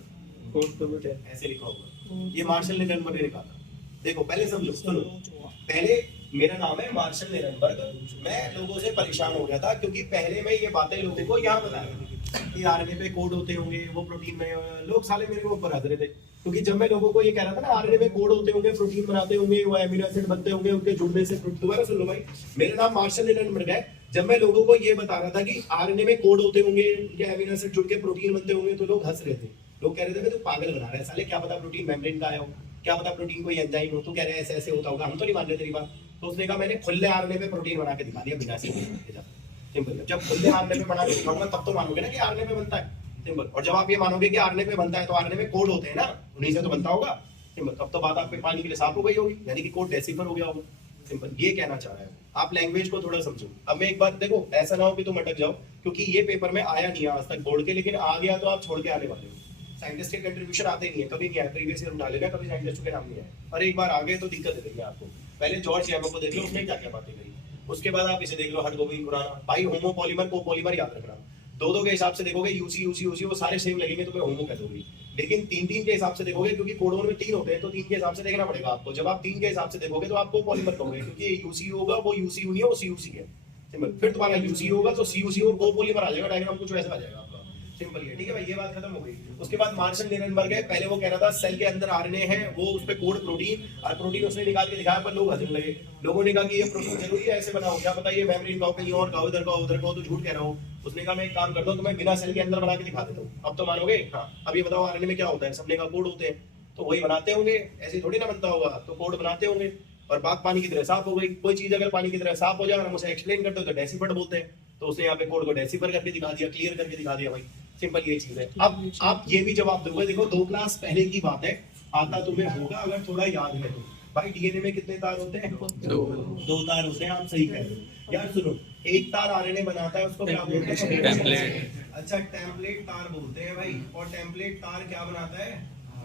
कोड तो ऐसे लिखा होगा। ये मार्शल लिनेनबर्ग ने लिखा था। देखो पहले समझो, सुनो, पहले मेरा नाम है मार्शल लिनेनबर्ग। मैं लोगों से परेशान हो गया था क्योंकि पहले मैं ये बातें लोगों को यहाँ बताया कि आरएनए पे कोड होते होंगे, वो प्रोटीन में, लोग साले मेरे को ऊपर हंस रहे थे क्योंकि जब मैं लोगों को ये कह रहा था ना आरएनए में कोड होते होंगे, प्रोटीन बनाते होंगे, वो एमिनो एसिड बनते होंगे, उनके जुड़ने से। दोबारा सुन लो भाई, मेरा नाम मार्शल लिनेनबर्ग है। जब मैं लोगों को ये बता रहा था कि आरएनए में कोड होते होंगे, उनके एमिनो एसिड जुड़ के प्रोटीन बनते होंगे, तो लोग हंस रहे थे। लोग कह रहे थे तू पागल बना रहा है साले, क्या पता प्रोटीन मेम्ब्रेन का आया हो, क्या पता प्रोटीन कोई एंजाइम हो, तू कह रहे हैं ऐसे ऐसे होता होगा, हम तो नहीं मान रहे तेरी बात। तो उसने कहा मैंने खुले आरएनए पे प्रोटीन बना के दिखा दिया बिना से। सिंपल, जब खुले आरएनए पे बना के दिखाऊंगा तब तो मानोगे ना कि आरएनए पे बनता है। सिंपल, और जब आप ये मानोगे कि आरएनए पे बनता है तो आरएनए में कोड होते हैं ना, उन्हीं से तो बनता होगा। सिंपल, तब तो बात आपके पानी के लिए साफ हो गई होगी, यानी कि कोड डेसिफर हो गया होगा। सिंपल, ये कहना चाह रहा है। आप लैंग्वेज को थोड़ा समझो। अब मैं एक बात देखो, ऐसा ना हो कि तुम अटक जाओ, क्योंकि ये पेपर में आया नहीं आज तक बोर्ड के, लेकिन आ गया तो आप छोड़ के आने वाले हो। साइंटिस्ट के कंट्रीब्यूशन आते नहीं है, कभी नहीं आया, प्रीवियस ईयर उठा लेना, कभी साइंटिस्ट के नाम नहीं आया, और एक बार आ गए तो दिक्कत देंगे आपको। पहले जॉर्ज जैमर को देख लो, उसने क्या क्या बातें करी, उसके बाद आप इसे देख लो, हरगोबिंद खुराना। भाई होमोपॉलीमर कोपॉलीमर याद रखना, दो के हिसाब से देखोगे, यूसी वो सारे सेम लगेंगे तो मैं होमो कह दोगे। लेकिन तीन के हिसाब से देखोगे, क्योंकि कोडों में 3 होते हैं, तो 3 के हिसाब से देखना पड़ेगा आपको। जब आप 3 के हिसाब से देखोगे तो आपको पॉलीमर कहोगे, क्योंकि यूसी होगा वो यूसी नहीं है, वो सीयूसी है। सिंपल, फिर तुम्हारा यूसी होगा तो सीयूसी और कोपॉलीमर आ जाएगा, डायग्राम कुछ वैसा आ जाएगा आपका। सिंपल है, ठीक है भाई, ये बात खत्म हो गई। उसके बाद मार्शल लिनेनबर्ग है, पहले वो कह रहा था सेल के अंदर आरएनए है, वो उस पे कोड प्रोटीन, और प्रोटीन उसने निकाल के दिखाया, पर लोग हंसने लगे। लोगों ने कहा कि ये प्रोटीन जरूरी है ऐसे बनाओ, क्या पता ये मेम्ब्रेन का हो, कहीं और का हो, इधर का हो, उधर का हो, तो झूठ कह रहा हूं। उसने कहा मैं एक काम करता हूं, तुम्हें बिना सेल के अंदर बना के दिखा देता हूं, अब तो मानोगे? हाँ। अब ये बताओ आरएनए में क्या होता है? सबने का कोड होते हैं, तो वही बनाते होंगे, ऐसे थोड़ी ना बनता होगा, तो कोड बनाते होंगे। और बात पानी की तरह साफ हो गई। कोई चीज अगर पानी की तरह साफ हो जाए और हम उसे एक्सप्लेन करते हो तो डेसिफर्ड बोलते हैं, तो उसने यहाँ पे कोड को डेसिफर करके दिखा दिया, क्लियर करके दिखा दिया भाई। सिंपल ये चीज है। अब आप ये भी जवाब दोगे, देखो 2 क्लास पहले की बात है, आता तुम्हें होगा अगर थोड़ा याद है तो। भाई डीएनए में कितने तार होते हैं? 2 तार होते हैं, आप सही कह रहे हो। यार सुनो, एक तार आरएनए बनाता है, उसको क्या बोलते हैं? टेम्पलेट। अच्छा, टेम्पलेट तार बोलते हैं भाई। और टेम्पलेट तार क्या बनाता है?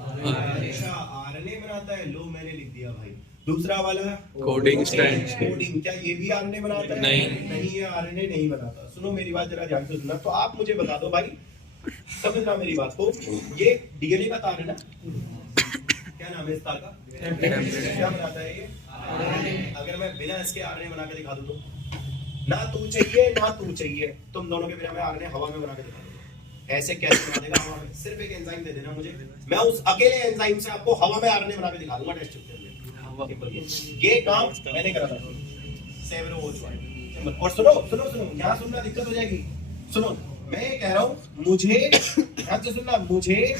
अच्छा, आरएनए बनाता है। लो मैंने लिख दिया भाई। दूसरा वाला कोडिंग स्ट्रैंड। कोडिंग, क्या ये भी आरएनए बनाता है? नहीं, ये आरएनए नहीं बनाता। सुनो मेरी बात जरा ध्यान से सुनना। तो आप मुझे बता दो भाई, समझना मेरी बात को, ये डीएनए का तार है ना, क्या नाम है इस तार का? क्या बनाता है ये? अगर मैं बिना इसके आरएनए बना के दिखा दूं तो? ना तू चाहिए ना तू चाहिए, तुम दोनों के बिना मैं आरएनए हवा में बना के दिखा दूंगा। ऐसे कैसे बना देगा हवा में? सिर्फ एक एंजाइम दे देना मुझे, मैं उस अकेले एंजाइम से आपको हवा में आरएनए बना के दिखा दूंगा टेस्ट ट्यूब के अंदर। ये काम मैंने करा था सेवेरो ओचवा। और सुनो सुनो सुनो, यहाँ सुनना दिक्कत हो जाएगी। सुनो, मैं ये कह रहा हूँ, मुझे ध्यान से सुनना, मुझे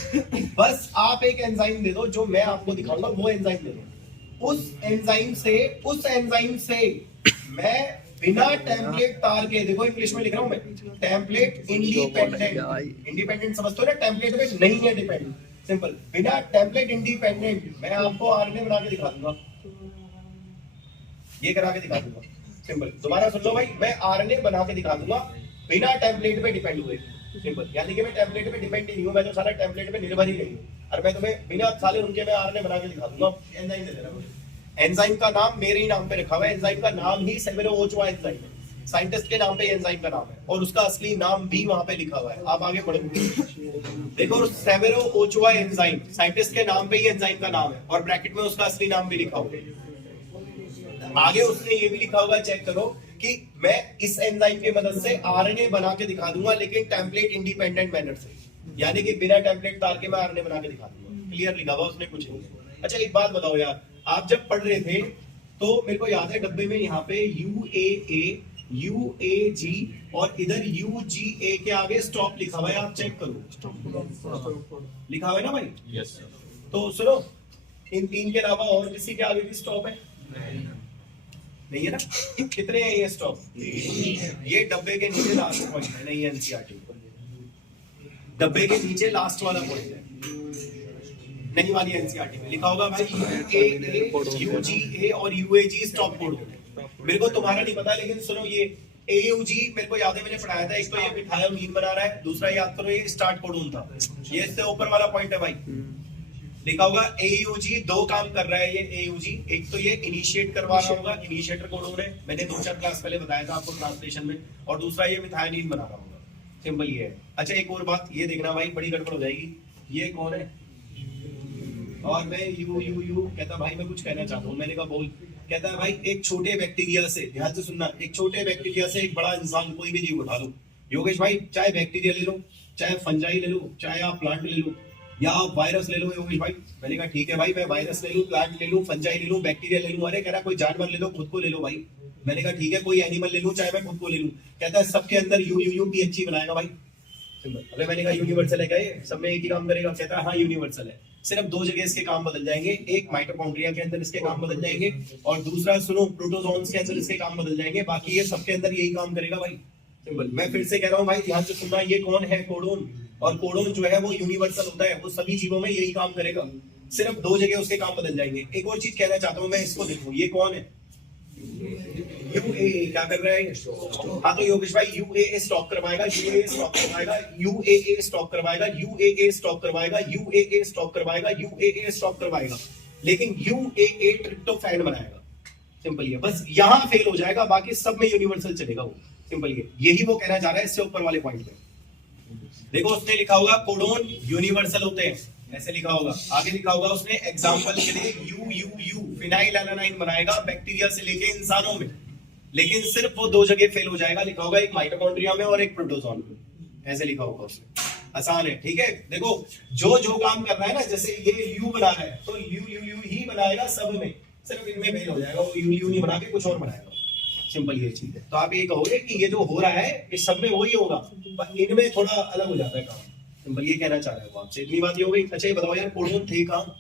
बस आप एक एंजाइम दे दो, जो मैं आपको दिखाऊंगा वो एंजाइम दे दो। उस एंजाइम से मैं बिना टेम्पलेट तार के, देखो इंग्लिश में लिख रहा हूं मैं, टेम्पलेट इंडिपेंडेंट समझते हो ना, टेम्पलेट में नहीं है डिपेंडेंट, सिंपल। बिना टेम्पलेट इंडिपेंडेंट मैं आपको आरएनए बना के दिखा दूंगा, ये करा के दिखा दूंगा, सिंपल। दोबारा सुन लो भाई, मैं आरएनए बना के दिखा दूंगा बिना टेम्पलेट पे डिपेंड हुए, सिंपल। यानी कि मैं टेम्पलेट पे डिपेंड ही नहीं हूं, मैं तो सारा टेम्पलेट पे निर्भर ही नहीं हूं, और मैं तुम्हें बिना साले उनके मैं आरएनए बना के दिखा दूंगा। एंजाइम दे देना मुझे, एंजाइम का नाम मेरे ही नाम पे रखा हुआ है, एंजाइम का नाम ही सेवेरो ओचवा एंजाइम है, साइंटिस्ट के नाम पे एंजाइम का नाम है, और उसका असली नाम भी वहां पे लिखा हुआ है। आप आगे पढ़ोगे, देखो सेवेरो ओचवा एंजाइम, साइंटिस्ट के नाम पे ही एंजाइम का नाम है, और ब्रैकेट में उसका असली नाम भी लिखा हुआ है। आगे उसने ये भी लिखा होगा, चेक करो, कि मैं इस एंजाइम की मदद से आरएनए बना के दिखा दूंगा, लेकिन टेम्पलेट इंडिपेंडेंट मेथड से, यानी कि बिना टेम्पलेट तार के मैं आरएनए बना के दिखा दूंगा। क्लियर लिखा हुआ उसने, कुछ नहीं। अच्छा एक बात बताओ यार, आप जब पढ़ रहे थे तो मेरे को याद है डब्बे में यहाँ पे UAA UAG और इधर UGA के आगे स्टॉप लिखा हुआ है, आप चेक करो, लिखा हुआ है ना भाई? यस। तो सुनो, इन तीन के अलावा और किसी के आगे भी स्टॉप है? नहीं है ना? कितने हैं ये स्टॉप? ये डब्बे के नीचे लास्ट पॉइंट है, नहीं एनसीईआरटी, डब्बे के नीचे लास्ट वाला पॉइंट है, नहीं वाली एनसीईआरटी में लिखा होगा भाई UAA UGA और UAG स्टॉप कोड। मेरे को तुम्हारा नहीं पता, लेकिन सुनो, ये AUG मेरे को याद है, मैंने पढ़ाया था। एक तो ये मिथाइल मीन बना रहा है, दूसरा याद करो ये स्टार्ट कोडोन था, ये इससे ऊपर वाला पॉइंट है भाई, लिखा होगा AUG। दो काम कर रहा है ये AUG, एक तो ये इनिशिएट करवा रहा होगा, इनिशिएटर कोडोन है, मैंने 2-4 क्लास पहले बताया था आपको ट्रांसलेशन में, और दूसरा ये मिथाइलिन बना रहा होगा, सिंपल ये है। अच्छा एक और बात ये देखना भाई, बड़ी गड़बड़ हो जाएगी, ये कौन है? और मैं यू कहता भाई मैं कुछ कहना चाहता हूँ, मैंने कहा बोल। कहता है भाई एक छोटे बैक्टीरिया से, ध्यान से सुनना, एक छोटे बैक्टीरिया से एक बड़ा इंसान, कोई भी जीव उठा लो योगेश भाई, चाहे बैक्टीरिया ले लो, चाहे फंजाई ले लो, चाहे आप प्लांट ले लो, या आप वायरस ले लो योगेश भाई। मैंने कहा ठीक है भाई, मैं वायरस ले लूं, प्लांट ले लूं, फंजाई ले लूं, बैक्टीरिया ले लूं। अरे कह रहा कोई जानवर ले लो, खुद को ले लो भाई। मैंने कहा ठीक है, कोई एनिमल ले लूं, चाहे मैं खुद को ले लूं। कहता है सबके अंदर UUPHE बनाएगा भाई, सिंपल। अबे मैंने कहा यूनिवर्सल है क्या ये, सब में एक ही काम करेगा? कहता है हाँ यूनिवर्सल है, सिर्फ 2 जगह इसके काम बदल जाएंगे, एक माइटोकॉन्ड्रिया के अंदर इसके काम बदल जाएंगे, और दूसरा सुनो प्रोटोजोन्स के अंदर इसके काम बदल जाएंगे, बाकी ये सबके अंदर यही काम करेगा भाई, सिंपल। मैं फिर से कह रहा हूँ भाई, ध्यान से सुनना, ये कौन है? कोडोन। और कोडोन जो है वो यूनिवर्सल होता है, वो सभी जीवों में यही काम करेगा, सिर्फ 2 जगह उसके काम बदल जाएंगे। एक और चीज कहना चाहता हूँ मैं, इसको देखो, ये कौन है? UAA क्या कर रहा है? हाँ तो योगेश भाई UAA स्टॉप करवाएगा, UAA स्टॉप करवाएगा, UAA स्टॉप करवाएगा, UAA स्टॉप करवाएगा, UAA स्टॉप करवाएगा, UAA स्टॉप करवाएगा, लेकिन UAA ट्रिप्टोफैन बनाएगा, सिंपल ये। बस यहाँ फेल हो जाएगा, बाकी सब में यूनिवर्सल चलेगा वो, सिंपल ये। यही वो कहना चाह रहा है इससे ऊपर वाले पॉइंट पे। देखो उसने लिखा होगा कोडोन यूनिवर्सल होते हैं, ऐसे लिखा होगा। आगे लिखा होगा उसने एग्जांपल के लिए UUU फिनाइलएलानाइन बनाएगा बैक्टीरिया से लेके इंसानों में, लेकिन सिर्फ वो 2 जगह फेल हो जाएगा, लिखा होगा एक माइटोकॉन्ड्रिया में और एक प्रोटोजोन में, ऐसे लिखा होगा उसने। आसान है, ठीक है। देखो जो जो काम कर रहा है ना, जैसे ये U बना रहा है तो UUU ही बनाएगा सब में, सिर्फ इनमें फेल हो जाएगा, वो UU नहीं बना के कुछ और बनाएगा, सिंपल ये चीज है। तो आप ये कहोगे कि ये जो हो रहा है इस सब में वही होगा, पर इनमें थोड़ा अलग हो जाता है काम, सिंपल ये कहना चाह रहे हो आपसे। इतनी बात ये हो गई। अच्छा ये बताओ यार, कोडोन थे कहाँ?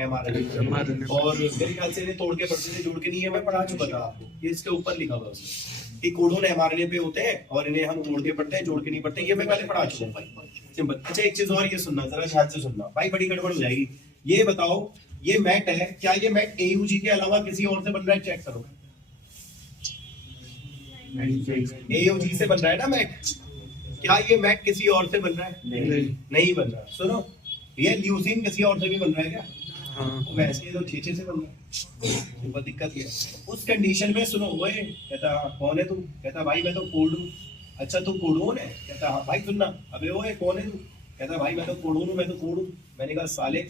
mRNA, और मेरे ख्याल से तोड़ के पढ़ते थे, जोड़ के नहीं है, मैं पढ़ा चुका था आपको, ये इसके ऊपर लिखा हुआ उसमें कि कोडोन mRNA पे होते हैं और इन्हें हम तोड़ के पढ़ते हैं, जोड़ के नहीं पढ़ते, ये मैं पहले पढ़ा चुका हूँ भाई, सिंपल। अच्छा एक चीज और ये सुनना, जरा ध्यान से सुनना भाई, बड़ी गड़बड़ हो जाएगी। ये बताओ ये मैट है, क्या ये मैट AUG के अलावा किसी और से बन रहा है? चेक करो, AUG से बन रहा है ना मैट, क्या ये मैट किसी और से बन रहा है? नहीं बन रहा। सुनो ये ल्यूसीन किसी और से भी बन रहा है क्या? हाँ। वैसे तो छे से बन रहा है, बहुत दिक्कत है उस कंडीशन में। सुनो वो कहता कौन है तू? कहता भाई मैं तो कोड हूँ। अच्छा तू कोडोन है? कहता हाँ भाई सुनना, अबे वो है कौन है तू? कहता भाई मैं तो कोडोन हूँ, मैं तो कोड हूँ। मैंने कहा साले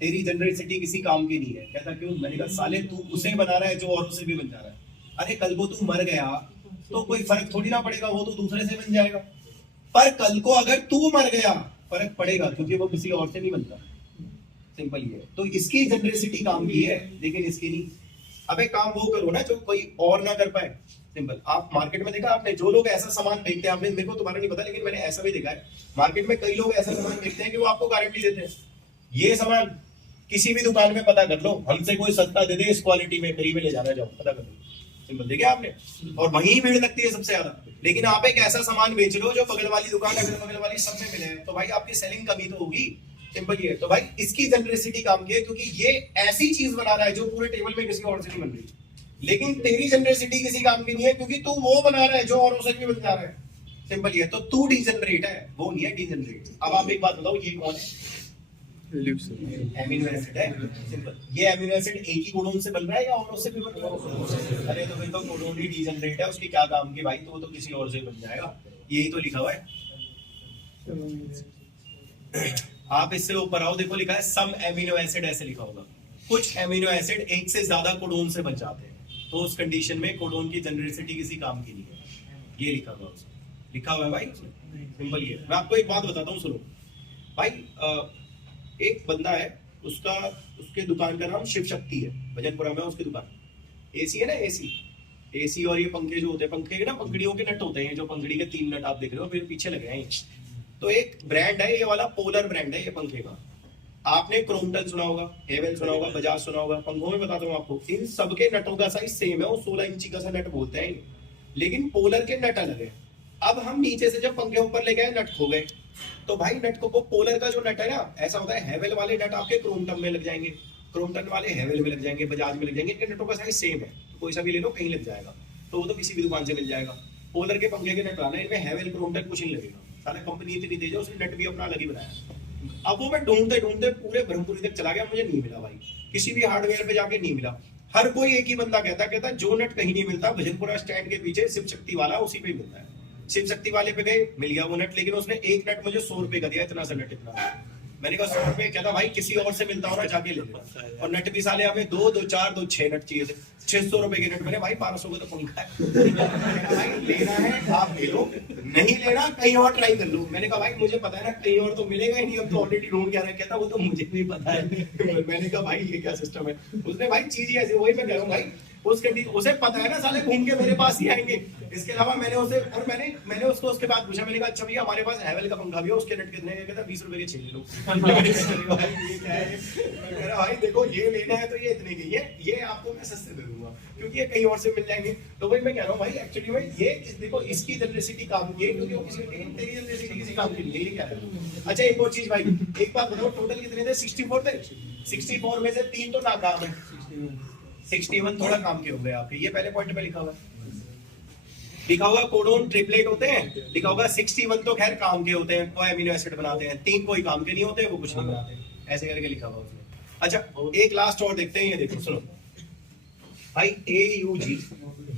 तेरी जनरेसिटी किसी काम की नहीं है। कहता क्यों? मैंने कहा साले तू उसे बना रहा है जो औरों से भी बन जा रहा है। अरे कल को तू मर गया तो कोई फर्क थोड़ी ना पड़ेगा, वो तो दूसरे से बन जाएगा, पर कल को अगर तू मर गया फर्क पड़ेगा, क्योंकि वो किसी और से नहीं बनता, सिंपल ये है। तो इसकी जनरेसिटी काम की है, लेकिन इसकी नहीं। अब एक काम वो करो ना जो कोई और ना कर पाए। सिंपल। आप मार्केट में देखा आपने, जो लोग ऐसा सामान बेचते हैं, आपने, मेरे को तुम्हारा नहीं पता लेकिन मैंने ऐसा भी देखा है मार्केट में, कई लोग ऐसा सामान बेचते हैं कि वो आपको गारंटी देते हैं ये सामान किसी भी दुकान में पता कर लो, हमसे कोई सस्ता दे दे इस क्वालिटी में, फ्री में ले जाना, जाओ पता कर लो। सिंपल। देखा आपने? और वहीं भीड़ लगती है सबसे ज्यादा। लेकिन आप एक ऐसा सामान बेच लो जो बगल वाली दुकान, अगल बगल वाली सब में मिले, तो भाई आपकी सेलिंग कमी तो होगी। सिंपल ये है। तो भाई इसकी जनरेसिटी काम की है, क्योंकि ये ऐसी चीज बना रहा है जो पूरे टेबल में किसी और से नहीं बन रही। लेकिन तेरी जनरेसिटी किसी काम की नहीं है, क्योंकि तू वो बना रहा है जो औरों से भी बन जा रहा है। सिंपल ये है। तो तू डीजनरेट है, वो नहीं है डीजनरेट। अब आप एक बात बताओ, ये कौन है? एमिनो एसिड है। सिंपल। ये एमिनो एसिड एक ही कोडोन से बन रहा है या औरों से भी बन रहा है? अरे तो भाई तो कोडोन ही डीजनरेट है, उसकी क्या काम की भाई, तो वो तो किसी और से बन जाएगा। यही तो लिखा हुआ है। आप इससे ऊपर आओ, देखो लिखा है सम एमिनो एसिड, ऐसे लिखा होगा। कुछ एमिनो एसिड एक से ज्यादा कोडोन से बन जाते हैं, तो उस कंडीशन में कोडोन की जनरेसिटी किसी काम की नहीं है। ये लिखा हुआ उसमें, लिखा हुआ है भाई उसमें। सिंपल ये। मैं आपको एक बात बताता हूँ, सुनो भाई। एक बंदा है, उसका, उसके दुकान का नाम शिव शक्ति है, भजनपुरा में उसकी दुकान। एसी है ना, एसी और ये पंखे जो होते हैं, पंखे के ना पंखड़ियों के नट होते हैं, जो पंखड़ी के 3 नट आप देख रहे हो, फिर पीछे लगे हैं। तो एक ब्रांड है ये वाला, पोलर ब्रांड है ये पंखे का। आपने क्रोम्पटन सुना होगा, हेवेल सुना होगा, बजाज सुना होगा। पंखों में बताता हूँ आपको, इन सबके नटों का साइज सेम है, वो 16 इंची का सा नट बोलते हैं, लेकिन पोलर के नट अलग है। अब हम नीचे से जब पंखे ऊपर ले गए, नट खो गए, तो भाई नट को, पोलर का जो नट है ना, ऐसा होता है, हेवेल वाले नट आपके क्रोम्पटन में लग जाएंगे, क्रोम्पटन वाले हेवेल में लग जाएंगे, बजाज में लग जाएंगे। इनके नटों का साइज सेम है, तो कोई सा भी ले लो, कहीं लग जाएगा, तो वो तो किसी भी दुकान से मिल जाएगा। पोलर के पंखे के नट लाना, इनमें हेवेल क्रोम्पटन कुछ नहीं लगेगा। सारा कंपनी इतनी तेज है, उसने नट भी अपना अलग ही बनाया। अब वो मैं ढूंढते ढूंढते पूरे ब्रह्मपुरी तक चला गया, मुझे नहीं मिला भाई, किसी भी हार्डवेयर पे जाके नहीं मिला। हर कोई एक ही बंदा कहता जो नट कहीं नहीं मिलता, भजनपुरा स्टैंड के पीछे शिव शक्ति वाला, उसी पे मिलता है। शिव शक्ति वाले पे गए, मिल गया वो नट, लेकिन उसने एक नट मुझे 100 रुपए का दिया, इतना सा नट, इतना। मैंने कहा 100 रुपए, कहता भाई किसी और से मिलता हो ना, जाके ले लो। और नट भी साले हमें 2, 2, 4, 2, 6 नट चाहिए थे, 600 रुपए के नट। मैंने भाई 500 का तो पंखा है, भाई लेना है आप ले लो, नहीं लेना कहीं और ट्राई कर लो। मैंने कहा भाई मुझे पता है ना कहीं और तो मिलेगा ही नहीं, अब तो ऑलरेडी ढूंढ के आ रहा है। कहता वो तो मुझे भी पता है। मैंने कहा भाई ये क्या सिस्टम है? उसने भाई चीज ही ऐसी, वही मैं कह रहा हूँ भाई, उसे पता है ना साले घूम के मेरे पास ही आएंगे। इसके अलावा मैंने उसे, और मैंने उसको उसके बाद पूछा, मैंने कहा अच्छा भैया हमारे पास हेवेल का पंखा भी है, उसके नट कितने? कहता 20 रुपए के 6 ले लो। भाई ये क्या है? मैं कह रहा भाई देखो ये लेना है तो ये इतने की, ये आपको मैं सस्ते दे दूंगा, क्योंकि ये कहीं और से मिल जाएंगे। तो भाई मैं कह रहा हूँ भाई एक्चुअली भाई ये देखो, इसकी जनरेसिटी काम की है, क्योंकि वो तेरी जनरेसिटी किसी काम की नहीं है। ये क्या है? अच्छा एक और चीज भाई, एक बात बताओ, टोटल कितने थे? 64 थे। 64 में से 3 तो नाकाम है, 61 थोड़ा काम के हो गए आपके। ये पहले पॉइंट पे लिखा हुआ है, लिखा हुआ कोडोन ट्रिपलेट होते हैं, लिखा होगा 61 तो खैर काम के होते हैं, वो एमिनो एसिड बनाते हैं, 3 कोई काम के नहीं होते, वो कुछ नहीं बनाते, ऐसे करके लिखा हुआ उसमें। अच्छा एक लास्ट और देखते हैं, ये देखो सुनो भाई, AUG,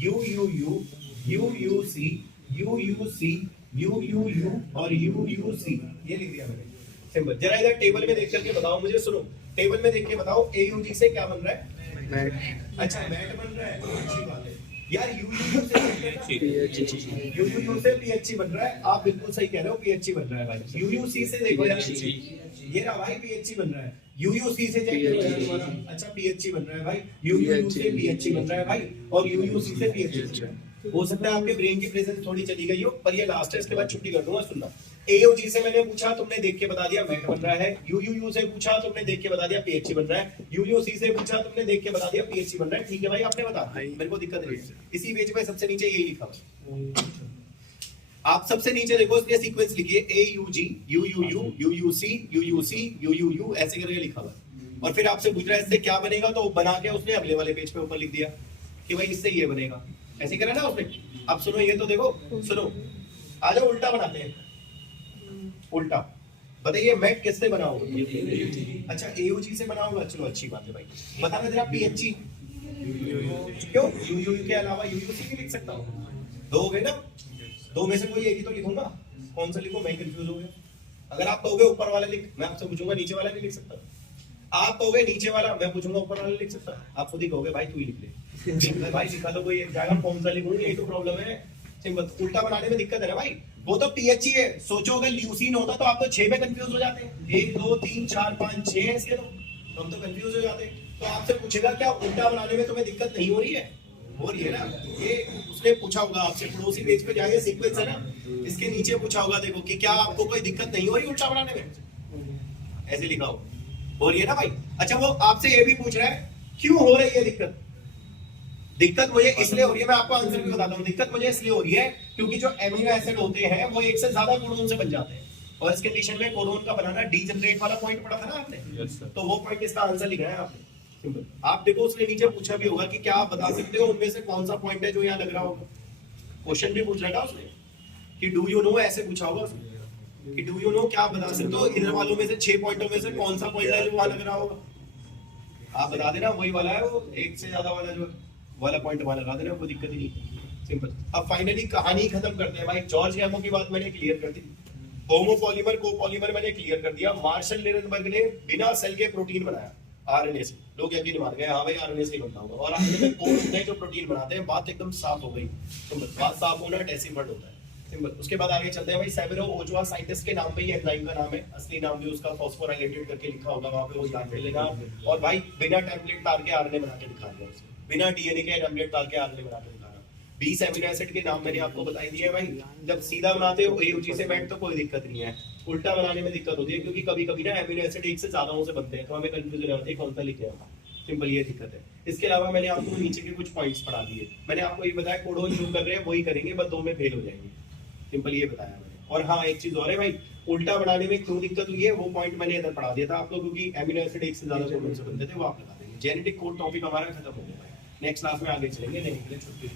UUU, UUC, UUC, UUU और UUC, ये लिख दिया मैंने। सिंपल। जरा इधर टेबल में देख करके बताओ मुझे, सुनो टेबल में देख के बताओ, AUG से क्या बन रहा है? अच्छा मैट बन रहा है, अच्छी बात है यार। UUU से PHC बन रहा है, आप बिल्कुल सही कह रहे हो, PHC बन रहा है भाई। UUC से देखो यार, ये रहा भाई PHC बन रहा है। UUC से चेक करो, अच्छा PHC बन रहा है भाई, UUU से PHC बन रहा है भाई, और UUC से PHC बन रहा है। हो सकता है आपके ब्रेन की प्रेजेंस थोड़ी चली गई हो, पर ये लास्ट है, इसके बाद छुट्टी कर दूंगा। सुनना, AOG से मैंने पूछा, तुमने देख के बता दिया मैट बन रहा है। UUU से पूछा, तुमने देख के बता दिया PHC बन रहा है। UUC से पूछा, तुमने देख के बता दिया PHC बन रहा है। ठीक है भाई, आपने बता, मेरे को दिक्कत नहीं है। इसी पेज पे सबसे नीचे यही लिखा हुआ, आप सबसे नीचे देखो, इसलिए सीक्वेंस लिखिए AUG, UUU, UUC, UUC, UUU, ऐसे करके लिखा हुआ। और फिर आपसे पूछ रहा है इससे क्या बनेगा, तो बना के उसने अगले वाले पेज पे ऊपर लिख दिया कि भाई इससे ये बनेगा, ऐसे करा ना उसने। अब सुनो, ये तो देखो, सुनो आ जाओ, उल्टा बनाते हैं, उल्टा बताइए मैट किससे बना होगा? अच्छा AUG से बना होगा, चलो अच्छी बात है भाई। बताना जरा PHC क्यों? UUU के अलावा UUC भी लिख सकता हूँ, दो हो गए ना, दो में से कोई एक ही तो लिखूंगा, कौन सा लिखूं? मैं कंफ्यूज हो गया। अगर आप कहोगे ऊपर वाला लिख, मैं आपसे पूछूंगा नीचे वाला नहीं लिख सकता। आप कहोगे नीचे वाला, मैं पूछूंगा ऊपर वाला लिख सकता। आप खुद ही कहोगे भाई तू ही लिख ले। भाई लिखा तो कोई एक जाएगा, कौन सा लिखूं, यही तो प्रॉब्लम है। सिंपल, उल्टा बनाने में दिक्कत है ना भाई। वो तो PHC है, सोचो अगर ल्यूसीन होता तो आप तो 6 में कंफ्यूज हो जाते हैं। 1 2 3 4 5 6 इसके तो हम तो कंफ्यूज हो जाते हैं। तो आपसे पूछेगा क्या उल्टा बनाने में तुम्हें दिक्कत नहीं हो रही है? हो रही है ना? ये उसने पूछा होगा आपसे, पड़ोसी पेज पे जाइए, सीक्वेंस है ना, इसके नीचे पूछा होगा, देखो कि क्या आपको कोई दिक्कत नहीं हो रही उल्टा बनाने में, ऐसे लिखा हो रही है ना भाई। अच्छा वो आपसे ये भी पूछ रहा है क्यों हो रही है दिक्कत? दिक्कत मुझे इसलिए हो रही है, मैं आपको आंसर भी बताता हूँ। दिक्कत मुझे इसलिए हो रही है क्योंकि जो एमिनो एसिड होते हैं वो एक से ज्यादा कोडोन से बन जाते हैं, और इस कंडीशन में कोडोन का बनाना डीजनरेट वाला पॉइंट पढ़ा था ना आपने, तो वो पॉइंट इसका आंसर लिखा है आपने। सिंपल। आप देखो उसने नीचे पूछा भी होगा कि क्या आप बता सकते हो उनमें से कौन सा पॉइंट है जो यहाँ लग रहा होगा। क्वेश्चन भी पूछ रखा उसने कि डू यू नो, ऐसे पूछा होगा उसने कि डू यू नो, क्या आप बता सकते हो इधर वालों में से 6 पॉइंटों में से कौन सा पॉइंट है जो वहां लग रहा होगा? आप बता देना वही वाला है, वो एक से ज्यादा वाला जो वाला पॉइंट वहां लगा देना, कोई दिक्कत ही नहीं। सिंपल। अब फाइनली कहानी खत्म करते हैं भाई। जॉर्ज गैमो की बात मैंने क्लियर कर दी, होमोपॉलीमर कोपॉलीमर मैंने क्लियर कर दिया, मार्शल निरनबर्ग ने बिना सेल के प्रोटीन बनाया आरएनए से। लोग यकीन मान गए हाँ भाई आरएनए से ही बनता होगा, और आरएनए में कोड होते हैं जो प्रोटीन बनाते हैं। बात एकदम साफ हो गई। सिंपल। बात साफ होना डेसिमल होता है। सिंपल। उसके बाद आगे चलते हैं भाई। सेवेरो ओजोआ साइंटिस्ट के नाम पे ही एंजाइम का नाम है, असली नाम भी उसका फॉस्फोराइलेटेड करके लिखा होगा वहां पे, वो याद कर लेगा। और भाई बिना टेम्पलेट तार के आरएनए बना के दिखा दिया उसने, बिना डीएनए के टेम्पलेट तार के आरएनए बना के दिखा रहा। 20 एमिनो एसिड के नाम मैंने आपको बताई दिए भाई। जब सीधा बनाते हो एयूजी से मेट तो कोई दिक्कत नहीं है, उल्टा बनाने में दिक्कत होती है क्योंकि कभी कभी ना एमिनो एसिड एक से ज्यादा से बनते हैं, तो हमें कंफ्यूजन होती है कौन सा लिखे हैं। सिंपल ये दिक्कत है। इसके अलावा मैंने आपको नीचे के कुछ पॉइंट्स पढ़ा दिए। मैंने आपको ये बताया कोडोन जो कर रहे हैं वही करेंगे, बस 2 में फेल हो जाएंगे। सिंपल ये बताया मैंने। और हाँ एक चीज और है भाई, उल्टा बनाने में क्यों दिक्कत हुई है वो पॉइंट मैंने इधर पढ़ा दिया था आपको, क्योंकि एमिनो एसिड एक से ज्यादा कोडोन से बनते थे, वो आप लगा देंगे। जेनेटिक कोड टॉपिक हमारा खत्म हो गया है। नेक्स्ट क्लास में आगे चलेंगे, नहीं के लिए छुट्टी।